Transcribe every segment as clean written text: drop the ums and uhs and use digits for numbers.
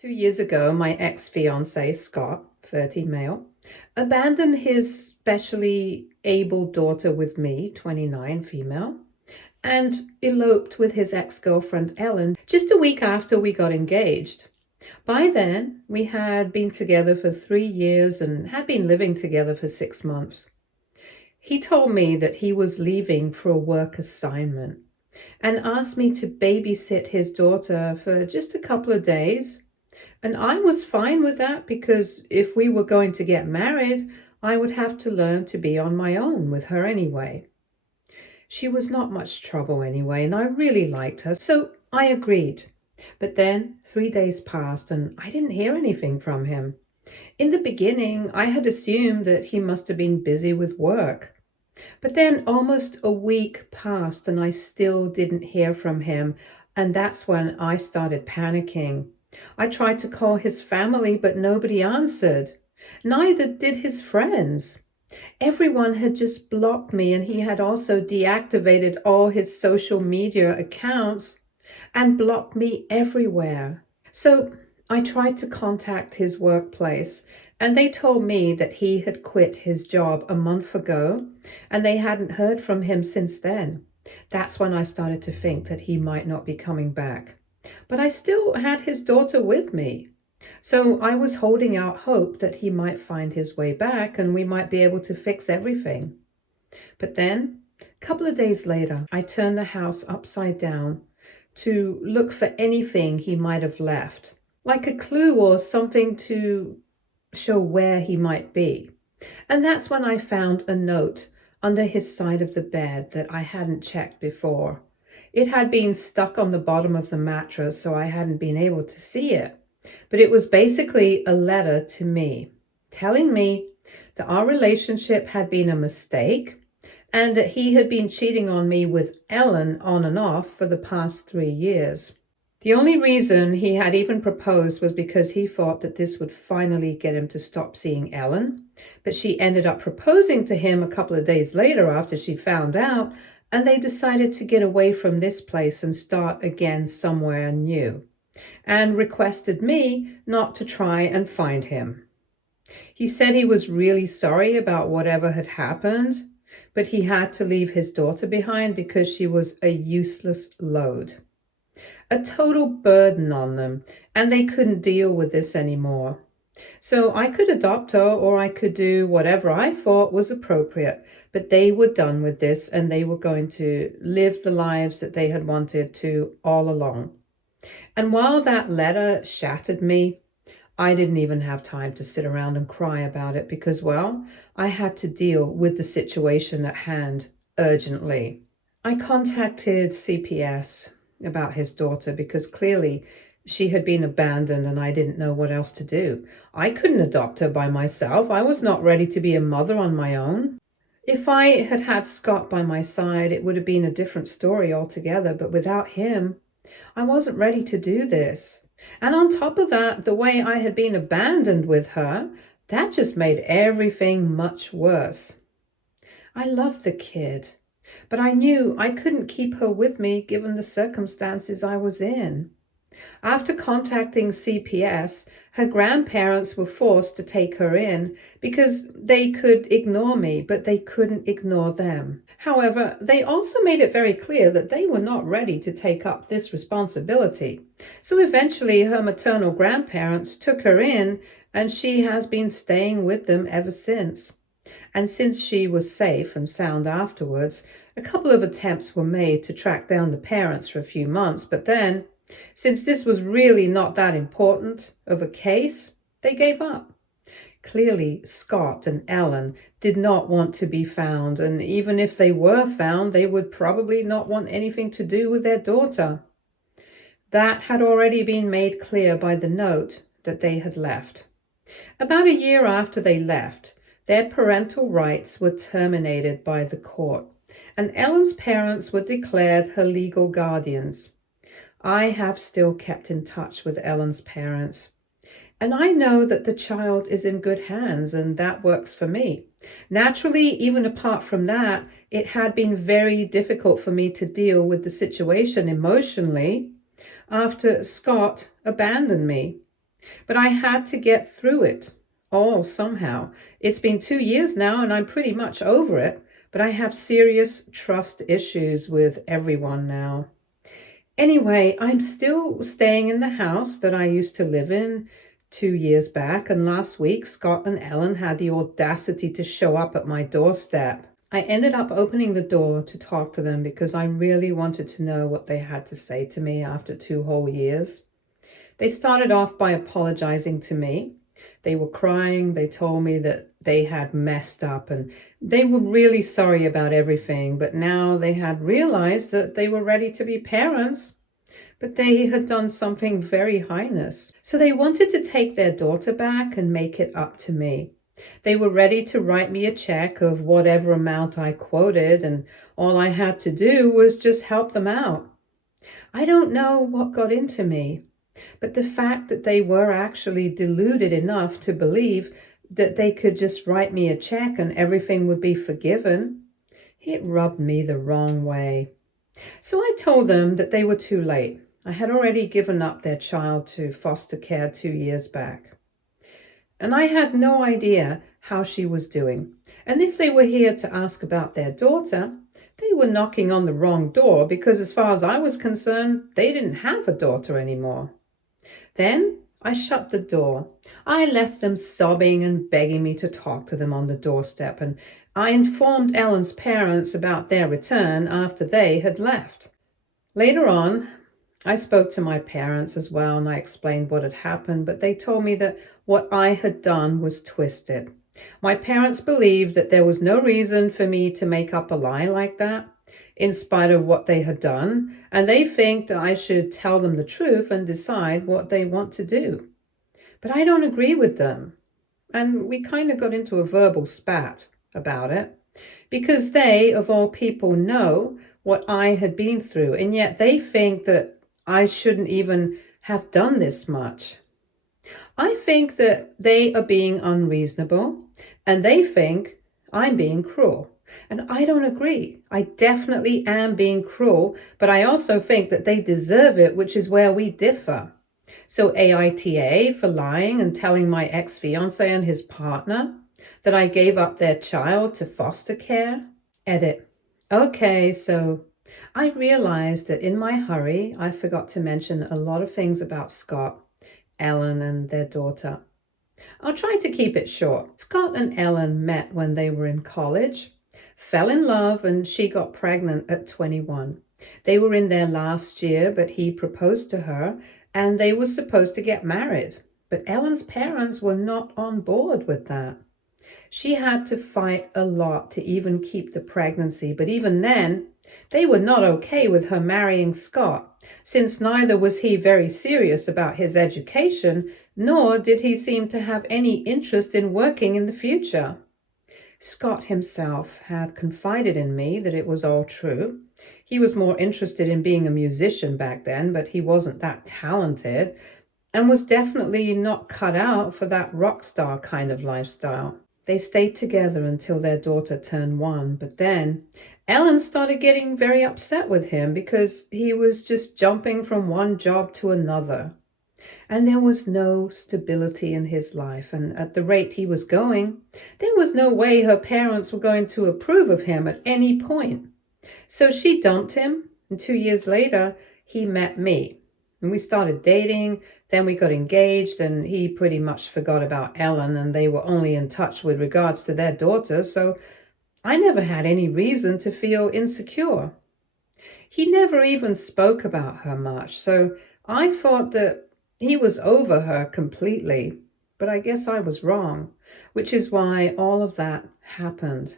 2 years ago, my ex-fiancé, Scott, 30 male, abandoned his specially able daughter with me, 29 female, and eloped with his ex-girlfriend, Ellen, just a week after we got engaged. By then, we had been together for 3 years and had been living together for 6 months. He told me that he was leaving for a work assignment and asked me to babysit his daughter for just a couple of days. And I was fine with that because if we were going to get married, I would have to learn to be on my own with her anyway. She was not much trouble anyway, and I really liked her, so I agreed. But then 3 days passed and I didn't hear anything from him. In the beginning, I had assumed that he must have been busy with work. But then almost a week passed and I still didn't hear from him, and that's when I started panicking. I tried to call his family, but nobody answered. Neither did his friends. Everyone had just blocked me, and he had also deactivated all his social media accounts and blocked me everywhere. So I tried to contact his workplace, and they told me that he had quit his job a month ago, and they hadn't heard from him since then. That's when I started to think that he might not be coming back. But I still had his daughter with me. So I was holding out hope that he might find his way back and we might be able to fix everything. But then, a couple of days later, I turned the house upside down to look for anything he might have left, like a clue or something to show where he might be. And that's when I found a note under his side of the bed that I hadn't checked before. It had been stuck on the bottom of the mattress, so I hadn't been able to see it. But it was basically a letter to me, telling me that our relationship had been a mistake and that he had been cheating on me with Ellen on and off for the past 3 years. The only reason he had even proposed was because he thought that this would finally get him to stop seeing Ellen. But she ended up proposing to him a couple of days later after she found out, and they decided to get away from this place and start again somewhere new, and requested me not to try and find him. He said he was really sorry about whatever had happened, but he had to leave his daughter behind because she was a useless load, a total burden on them, and they couldn't deal with this anymore. So I could adopt her or I could do whatever I thought was appropriate, but they were done with this and they were going to live the lives that they had wanted to all along. And while that letter shattered me, I didn't even have time to sit around and cry about it because, well, I had to deal with the situation at hand urgently. I contacted CPS about his daughter because clearly she had been abandoned and I didn't know what else to do. I couldn't adopt her by myself. I was not ready to be a mother on my own. If I had had Scott by my side, it would have been a different story altogether, but without him, I wasn't ready to do this. And on top of that, the way I had been abandoned with her, that just made everything much worse. I loved the kid, but I knew I couldn't keep her with me given the circumstances I was in. After contacting CPS, her grandparents were forced to take her in because they could ignore me, but they couldn't ignore them. However, they also made it very clear that they were not ready to take up this responsibility. So eventually her maternal grandparents took her in, and she has been staying with them ever since. And since she was safe and sound afterwards, a couple of attempts were made to track down the parents for a few months, but then, since this was really not that important of a case, they gave up. Clearly, Scott and Ellen did not want to be found, and even if they were found, they would probably not want anything to do with their daughter. That had already been made clear by the note that they had left. About a year after they left, their parental rights were terminated by the court, and Ellen's parents were declared her legal guardians. I have still kept in touch with Ellen's parents, and I know that the child is in good hands, and that works for me. Naturally, even apart from that, it had been very difficult for me to deal with the situation emotionally after Scott abandoned me. But I had to get through it all somehow. It's been 2 years now and I'm pretty much over it, but I have serious trust issues with everyone now. Anyway, I'm still staying in the house that I used to live in 2 years back, and last week Scott and Ellen had the audacity to show up at my doorstep. I ended up opening the door to talk to them because I really wanted to know what they had to say to me after 2 whole years. They started off by apologizing to me. They were crying. They told me that they had messed up and they were really sorry about everything, but now they had realized that they were ready to be parents, but they had done something very heinous. So they wanted to take their daughter back and make it up to me. They were ready to write me a check of whatever amount I quoted, and all I had to do was just help them out. I don't know what got into me, but the fact that they were actually deluded enough to believe that they could just write me a check and everything would be forgiven, it rubbed me the wrong way. So I told them that they were too late. I had already given up their child to foster care 2 years back. And I had no idea how she was doing. And if they were here to ask about their daughter, they were knocking on the wrong door because as far as I was concerned, they didn't have a daughter anymore. Then I shut the door. I left them sobbing and begging me to talk to them on the doorstep, and I informed Ellen's parents about their return after they had left. Later on, I spoke to my parents as well and I explained what had happened, but they told me that what I had done was twisted. My parents believed that there was no reason for me to make up a lie like that, in spite of what they had done, and they think that I should tell them the truth and decide what they want to do. But I don't agree with them. And we kind of got into a verbal spat about it, because they, of all people, know what I had been through, and yet they think that I shouldn't even have done this much. I think that they are being unreasonable, and they think I'm being cruel. And I don't agree. I definitely am being cruel, but I also think that they deserve it, which is where we differ. So AITA for lying and telling my ex-fiancé and his partner that I gave up their child to foster care. Edit. Okay, so I realized that in my hurry, I forgot to mention a lot of things about Scott, Ellen, and their daughter. I'll try to keep it short. Scott and Ellen met when they were in college, fell in love, and she got pregnant at 21. They were in their last year, but he proposed to her, and they were supposed to get married. But Ellen's parents were not on board with that. She had to fight a lot to even keep the pregnancy, but even then, they were not okay with her marrying Scott, since neither was he very serious about his education, nor did he seem to have any interest in working in the future. Scott himself had confided in me that it was all true. He was more interested in being a musician back then, but he wasn't that talented, and was definitely not cut out for that rock star kind of lifestyle. They stayed together until their daughter turned 1, but then Ellen started getting very upset with him because he was just jumping from one job to another. And there was no stability in his life, and at the rate he was going, there was no way her parents were going to approve of him at any point. So she dumped him, and 2 years later, he met me. And we started dating, then we got engaged, and he pretty much forgot about Ellen, and they were only in touch with regards to their daughter, so I never had any reason to feel insecure. He never even spoke about her much, so I thought that he was over her completely, but I guess I was wrong, which is why all of that happened.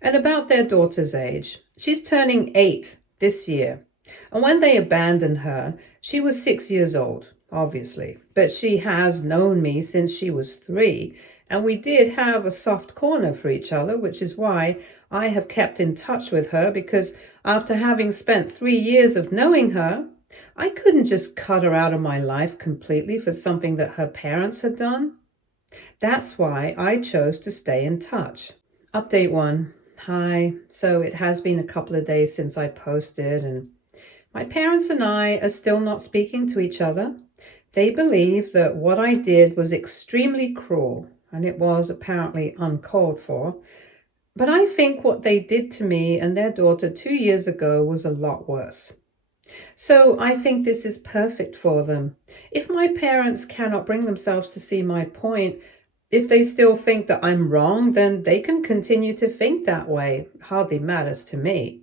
And about their daughter's age, she's turning 8 this year. And when they abandoned her, she was 6 years old, obviously. But she has known me since she was 3, and we did have a soft corner for each other, which is why I have kept in touch with her, because after having spent 3 years of knowing her, I couldn't just cut her out of my life completely for something that her parents had done. That's why I chose to stay in touch. Update 1. Hi. So it has been a couple of days since I posted, and my parents and I are still not speaking to each other. They believe that what I did was extremely cruel, and it was apparently uncalled for. But I think what they did to me and their daughter 2 years ago was a lot worse. So I think this is perfect for them. If my parents cannot bring themselves to see my point, if they still think that I'm wrong, then they can continue to think that way. Hardly matters to me.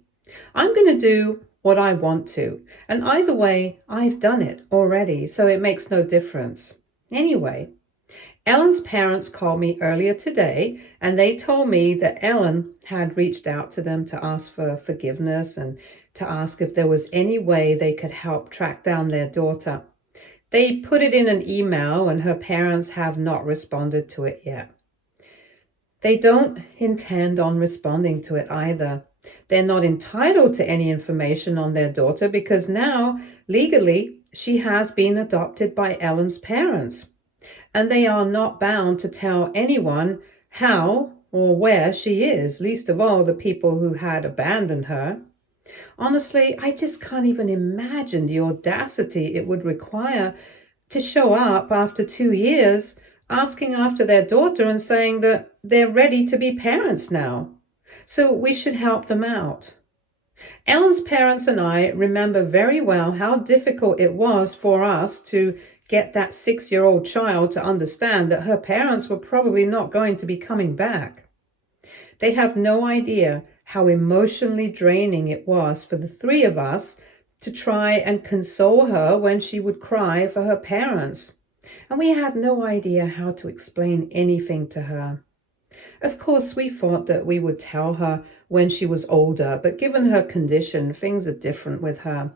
I'm going to do what I want to. And either way, I've done it already, so it makes no difference. Anyway, Ellen's parents called me earlier today, and they told me that Ellen had reached out to them to ask for forgiveness and to ask if there was any way they could help track down their daughter. They put it in an email, and her parents have not responded to it yet. They don't intend on responding to it either. They're not entitled to any information on their daughter because now, legally, she has been adopted by Ellen's parents. And they are not bound to tell anyone how or where she is, least of all the people who had abandoned her. Honestly, I just can't even imagine the audacity it would require to show up after 2 years asking after their daughter and saying that they're ready to be parents now. So we should help them out. Ellen's parents and I remember very well how difficult it was for us to get that 6-year-old child to understand that her parents were probably not going to be coming back. They have no idea how emotionally draining it was for the three of us to try and console her when she would cry for her parents. And we had no idea how to explain anything to her. Of course, we thought that we would tell her when she was older, but given her condition, things are different with her.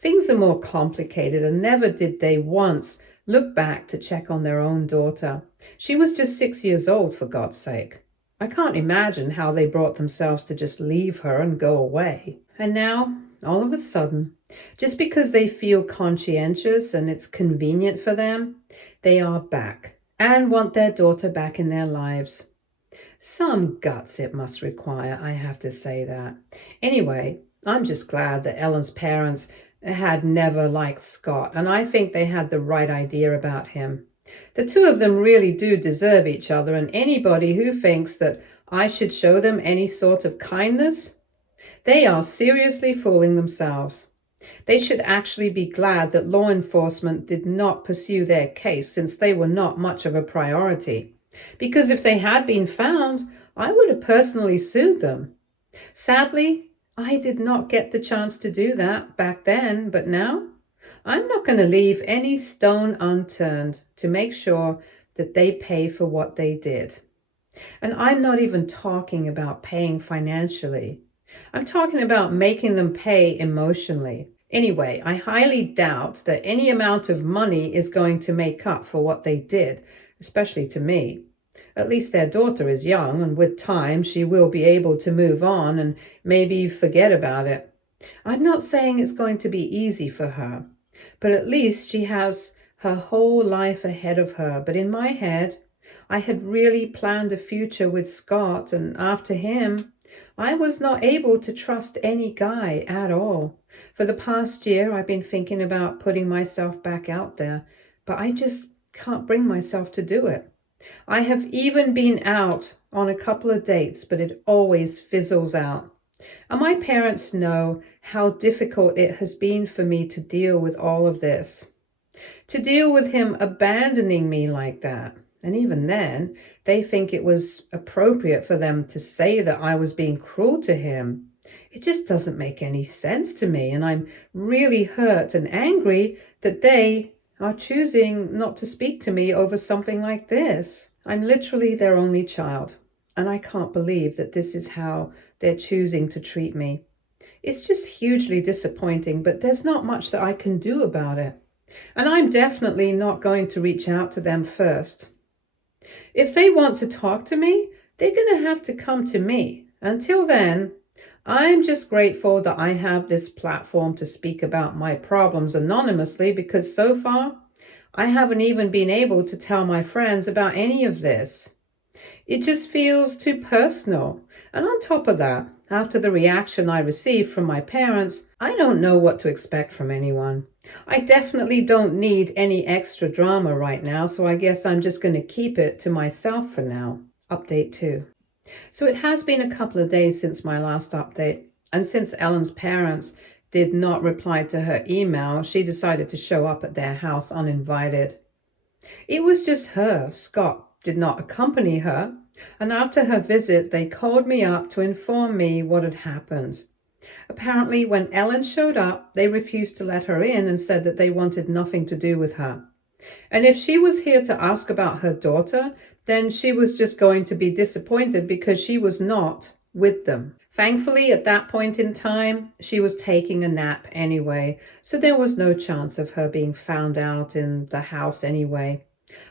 Things are more complicated, and never did they once look back to check on their own daughter. She was just 6 years old, for God's sake. I can't imagine how they brought themselves to just leave her and go away. And now, all of a sudden, just because they feel conscientious and it's convenient for them, they are back and want their daughter back in their lives. Some guts it must require, I have to say that. Anyway, I'm just glad that Ellen's parents had never liked Scott, and I think they had the right idea about him. The two of them really do deserve each other, and anybody who thinks that I should show them any sort of kindness, they are seriously fooling themselves. They should actually be glad that law enforcement did not pursue their case, since they were not much of a priority. Because if they had been found, I would have personally sued them. Sadly, I did not get the chance to do that back then, but now I'm not going to leave any stone unturned to make sure that they pay for what they did. And I'm not even talking about paying financially. I'm talking about making them pay emotionally. Anyway, I highly doubt that any amount of money is going to make up for what they did, especially to me. At least their daughter is young, and with time she will be able to move on and maybe forget about it. I'm not saying it's going to be easy for her, but at least she has her whole life ahead of her. But in my head, I had really planned a future with Scott, and after him, I was not able to trust any guy at all. For the past year, I've been thinking about putting myself back out there, but I just can't bring myself to do it. I have even been out on a couple of dates, but it always fizzles out. And my parents know how difficult it has been for me to deal with all of this. To deal with him abandoning me like that. And even then, they think it was appropriate for them to say that I was being cruel to him. It just doesn't make any sense to me, and I'm really hurt and angry that they are choosing not to speak to me over something like this. I'm literally their only child, and I can't believe that this is how they're choosing to treat me. It's just hugely disappointing, but there's not much that I can do about it. And I'm definitely not going to reach out to them first. If they want to talk to me, they're going to have to come to me. Until then, I'm just grateful that I have this platform to speak about my problems anonymously, because so far, I haven't even been able to tell my friends about any of this. It just feels too personal. And on top of that, after the reaction I received from my parents, I don't know what to expect from anyone. I definitely don't need any extra drama right now, so I guess I'm just going to keep it to myself for now. Update 2. So it has been a couple of days since my last update, and since Ellen's parents did not reply to her email, she decided to show up at their house uninvited. It was just her. Scott did not accompany her, and after her visit, they called me up to inform me what had happened. Apparently, when Ellen showed up, they refused to let her in and said that they wanted nothing to do with her. And if she was here to ask about her daughter, then she was just going to be disappointed because she was not with them. Thankfully, at that point in time, she was taking a nap anyway, so there was no chance of her being found out in the house anyway.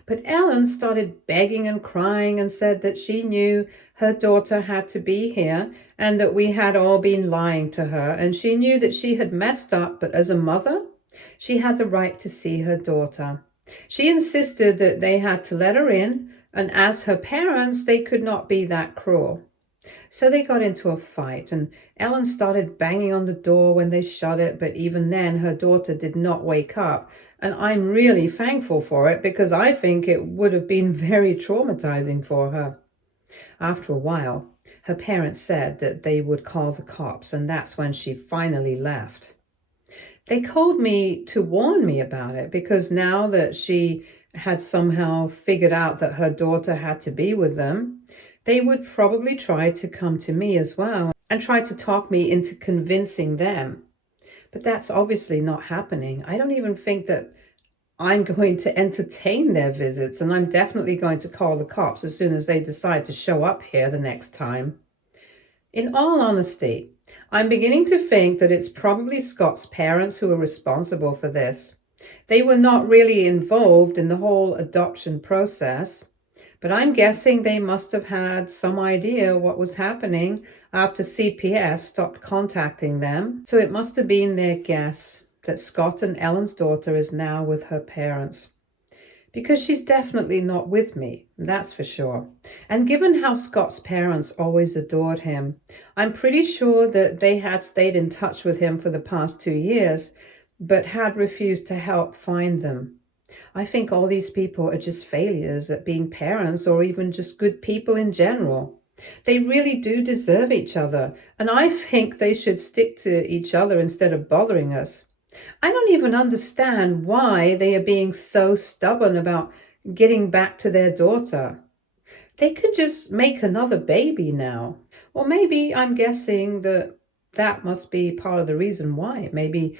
But Ellen started begging and crying and said that she knew her daughter had to be here and that we had all been lying to her, and she knew that she had messed up, but as a mother, she had the right to see her daughter. She insisted that they had to let her in, and as her parents, they could not be that cruel. So they got into a fight, and Ellen started banging on the door when they shut it, but even then her daughter did not wake up. And I'm really thankful for it because I think it would have been very traumatizing for her. After a while, her parents said that they would call the cops, and that's when she finally left. They called me to warn me about it because now that she had somehow figured out that her daughter had to be with them, they would probably try to come to me as well and try to talk me into convincing them. But that's obviously not happening. I don't even think that I'm going to entertain their visits, and I'm definitely going to call the cops as soon as they decide to show up here the next time. In all honesty, I'm beginning to think that it's probably Scott's parents who are responsible for this. They were not really involved in the whole adoption process, but I'm guessing they must have had some idea what was happening after CPS stopped contacting them. So it must have been their guess that Scott and Ellen's daughter is now with her parents. Because she's definitely not with me, that's for sure. And given how Scott's parents always adored him, I'm pretty sure that they had stayed in touch with him for the past 2 years, but had refused to help find them. I think all these people are just failures at being parents or even just good people in general. They really do deserve each other, and I think they should stick to each other instead of bothering us. I don't even understand why they are being so stubborn about getting back to their daughter. They could just make another baby now. Or maybe I'm guessing that that must be part of the reason why. Maybe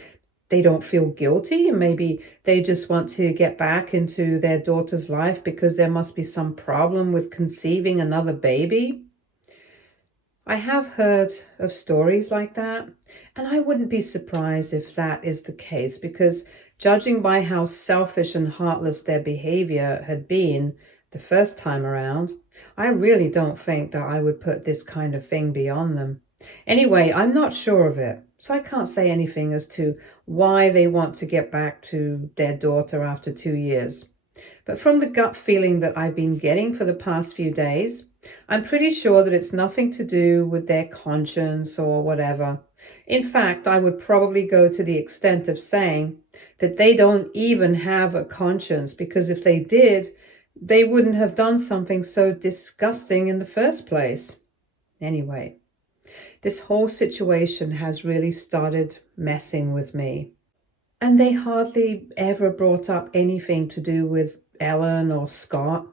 they don't feel guilty. Maybe they just want to get back into their daughter's life because there must be some problem with conceiving another baby. I have heard of stories like that, and I wouldn't be surprised if that is the case because judging by how selfish and heartless their behavior had been the first time around, I really don't think that I would put this kind of thing beyond them. Anyway, I'm not sure of it, so I can't say anything as to why they want to get back to their daughter after 2 years. But from the gut feeling that I've been getting for the past few days, I'm pretty sure that it's nothing to do with their conscience or whatever. In fact, I would probably go to the extent of saying that they don't even have a conscience, because if they did, they wouldn't have done something so disgusting in the first place. Anyway, this whole situation has really started messing with me. And they hardly ever brought up anything to do with Ellen or Scott,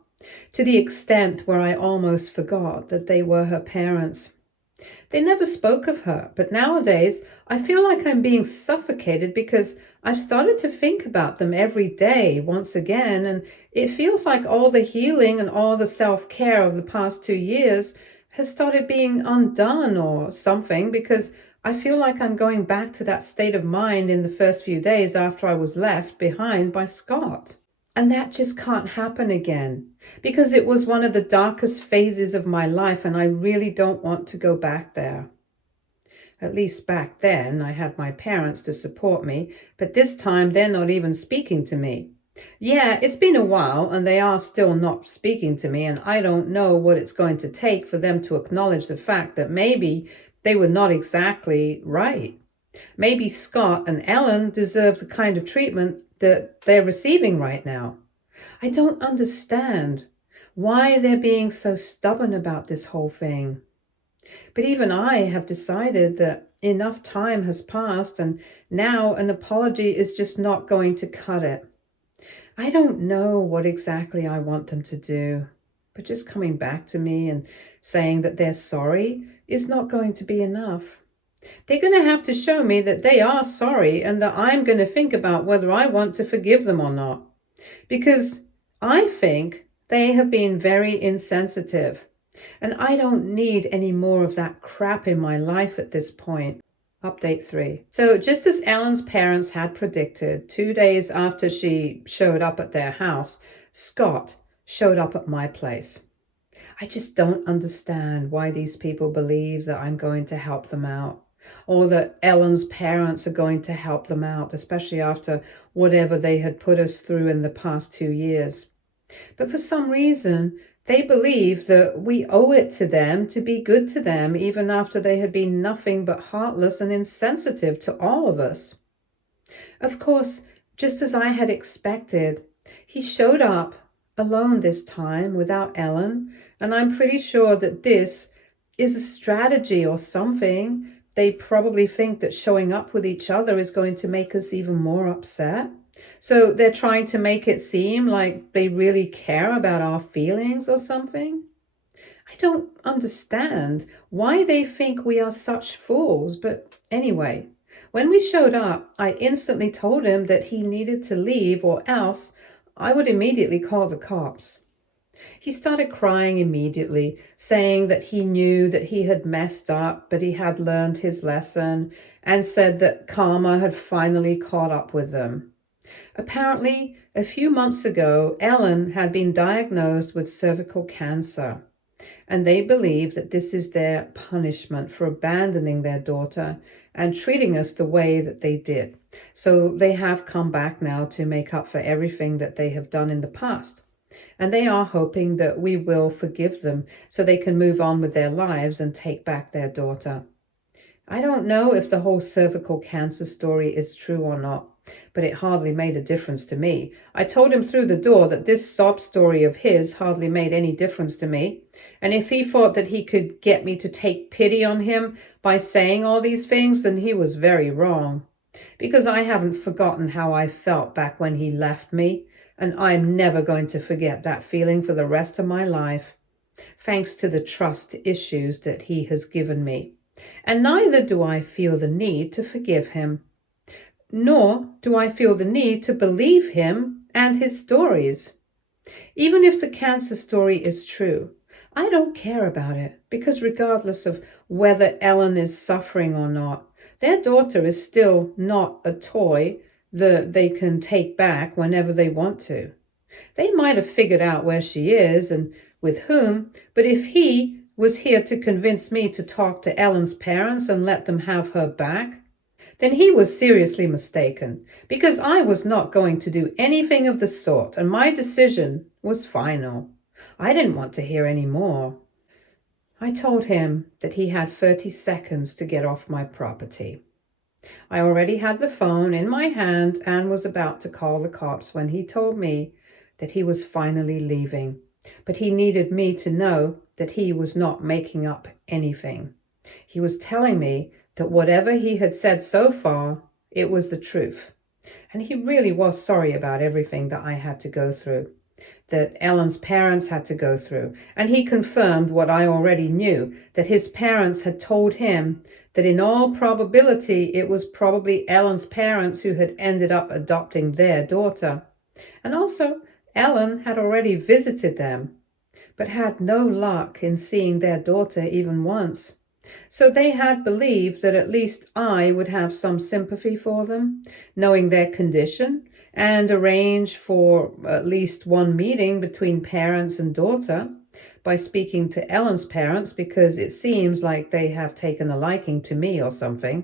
to the extent where I almost forgot that they were her parents. They never spoke of her, but nowadays I feel like I'm being suffocated because I've started to think about them every day once again, and it feels like all the healing and all the self-care of the past 2 years has started being undone or something, because I feel like I'm going back to that state of mind in the first few days after I was left behind by Scott. And that just can't happen again, because it was one of the darkest phases of my life and I really don't want to go back there. At least back then I had my parents to support me, but this time they're not even speaking to me. Yeah, it's been a while and they are still not speaking to me, and I don't know what it's going to take for them to acknowledge the fact that maybe they were not exactly right. Maybe Scott and Ellen deserve the kind of treatment that they're receiving right now. I don't understand why they're being so stubborn about this whole thing. But even I have decided that enough time has passed and now an apology is just not going to cut it. I don't know what exactly I want them to do, but just coming back to me and saying that they're sorry is not going to be enough. They're going to have to show me that they are sorry and that I'm going to think about whether I want to forgive them or not. Because I think they have been very insensitive. And I don't need any more of that crap in my life at this point. Update 3. So just as Ellen's parents had predicted, 2 days after she showed up at their house, Scott showed up at my place. I just don't understand why these people believe that I'm going to help them out, or that Ellen's parents are going to help them out, especially after whatever they had put us through in the past 2 years. But for some reason, they believe that we owe it to them to be good to them, even after they had been nothing but heartless and insensitive to all of us. Of course, just as I had expected, he showed up alone this time without Ellen, and I'm pretty sure that this is a strategy or something. They probably think that showing up with each other is going to make us even more upset. So they're trying to make it seem like they really care about our feelings or something. I don't understand why they think we are such fools, but anyway, when we showed up, I instantly told him that he needed to leave or else I would immediately call the cops. He started crying immediately, saying that he knew that he had messed up, but he had learned his lesson, and said that karma had finally caught up with them. Apparently, a few months ago, Ellen had been diagnosed with cervical cancer, and they believe that this is their punishment for abandoning their daughter and treating us the way that they did. So they have come back now to make up for everything that they have done in the past. And they are hoping that we will forgive them so they can move on with their lives and take back their daughter. I don't know if the whole cervical cancer story is true or not, but it hardly made a difference to me. I told him through the door that this sob story of his hardly made any difference to me. And if he thought that he could get me to take pity on him by saying all these things, then he was very wrong. Because I haven't forgotten how I felt back when he left me, and I'm never going to forget that feeling for the rest of my life, thanks to the trust issues that he has given me. And neither do I feel the need to forgive him, nor do I feel the need to believe him and his stories. Even if the cancer story is true, I don't care about it, because regardless of whether Ellen is suffering or not, their daughter is still not a toy that they can take back whenever they want to. They might have figured out where she is and with whom, but if he was here to convince me to talk to Ellen's parents and let them have her back, then he was seriously mistaken, because I was not going to do anything of the sort, and my decision was final. I didn't want to hear any more. I told him that he had 30 seconds to get off my property. I already had the phone in my hand and was about to call the cops when he told me that he was finally leaving, but he needed me to know that he was not making up anything. He was telling me that whatever he had said so far, it was the truth. And he really was sorry about everything that I had to go through, that Ellen's parents had to go through. And he confirmed what I already knew, that his parents had told him that in all probability it was probably Ellen's parents who had ended up adopting their daughter. And also, Ellen had already visited them, but had no luck in seeing their daughter even once. So they had believed that at least I would have some sympathy for them, knowing their condition, and arrange for at least one meeting between parents and daughter by speaking to Ellen's parents, because it seems like they have taken a liking to me or something.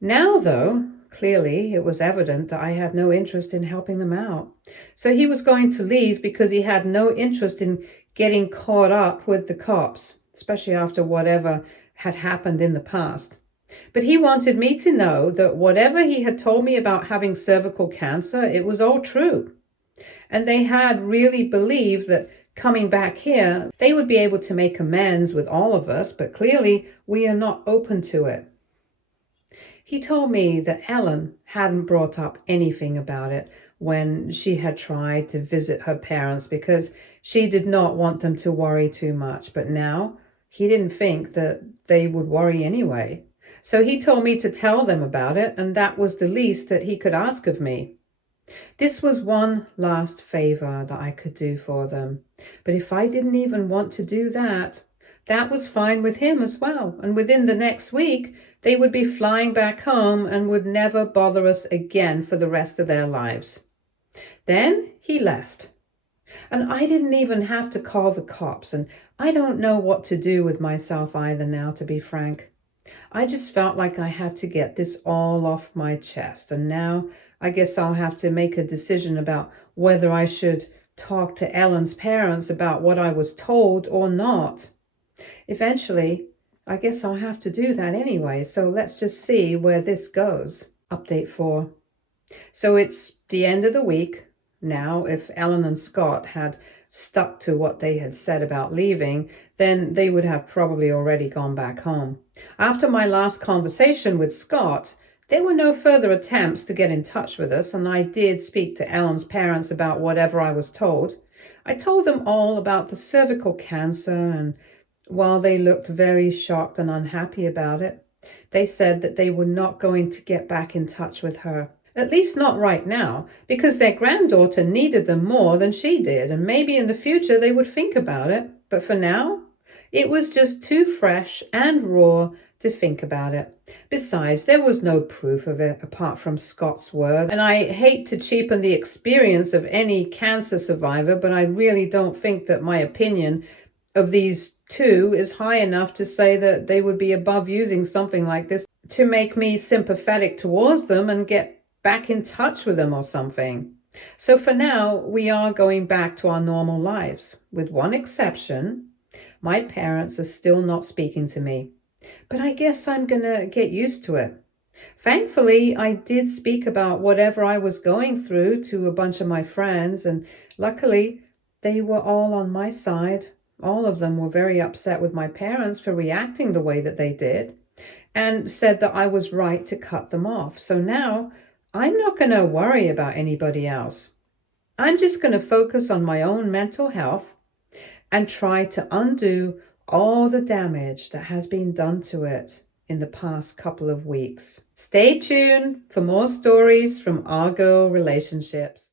Now, though, clearly it was evident that I had no interest in helping them out. So he was going to leave because he had no interest in getting caught up with the cops, especially after whatever had happened in the past. But he wanted me to know that whatever he had told me about having cervical cancer, it was all true. And they had really believed that coming back here, they would be able to make amends with all of us, but clearly we are not open to it. He told me that Ellen hadn't brought up anything about it when she had tried to visit her parents because she did not want them to worry too much. But now he didn't think that they would worry anyway. So he told me to tell them about it, and that was the least that he could ask of me. This was one last favor that I could do for them. But if I didn't even want to do that, that was fine with him as well. And within the next week, they would be flying back home and would never bother us again for the rest of their lives. Then he left. And I didn't even have to call the cops. And I don't know what to do with myself either now, to be frank. I just felt like I had to get this all off my chest. And now I guess I'll have to make a decision about whether I should talk to Ellen's parents about what I was told or not. Eventually, I guess I'll have to do that anyway, so let's just see where this goes. Update 4. So it's the end of the week. Now, if Ellen and Scott had stuck to what they had said about leaving, then they would have probably already gone back home. After my last conversation with Scott, there were no further attempts to get in touch with us, and I did speak to Ellen's parents about whatever I was told. I told them all about the cervical cancer, and while they looked very shocked and unhappy about it, they said that they were not going to get back in touch with her. At least not right now, because their granddaughter needed them more than she did, and maybe in the future they would think about it. But for now, it was just too fresh and raw to think about it. Besides, there was no proof of it apart from Scott's word, and I hate to cheapen the experience of any cancer survivor, but I really don't think that my opinion of these two is high enough to say that they would be above using something like this to make me sympathetic towards them and get back in touch with them or something. So for now, we are going back to our normal lives. With one exception, my parents are still not speaking to me. But I guess I'm gonna get used to it. Thankfully, I did speak about whatever I was going through to a bunch of my friends, and luckily, they were all on my side. All of them were very upset with my parents for reacting the way that they did and said that I was right to cut them off. So now I'm not going to worry about anybody else. I'm just going to focus on my own mental health and try to undo all the damage that has been done to it in the past couple of weeks. Stay tuned for more stories from Argo Relationships.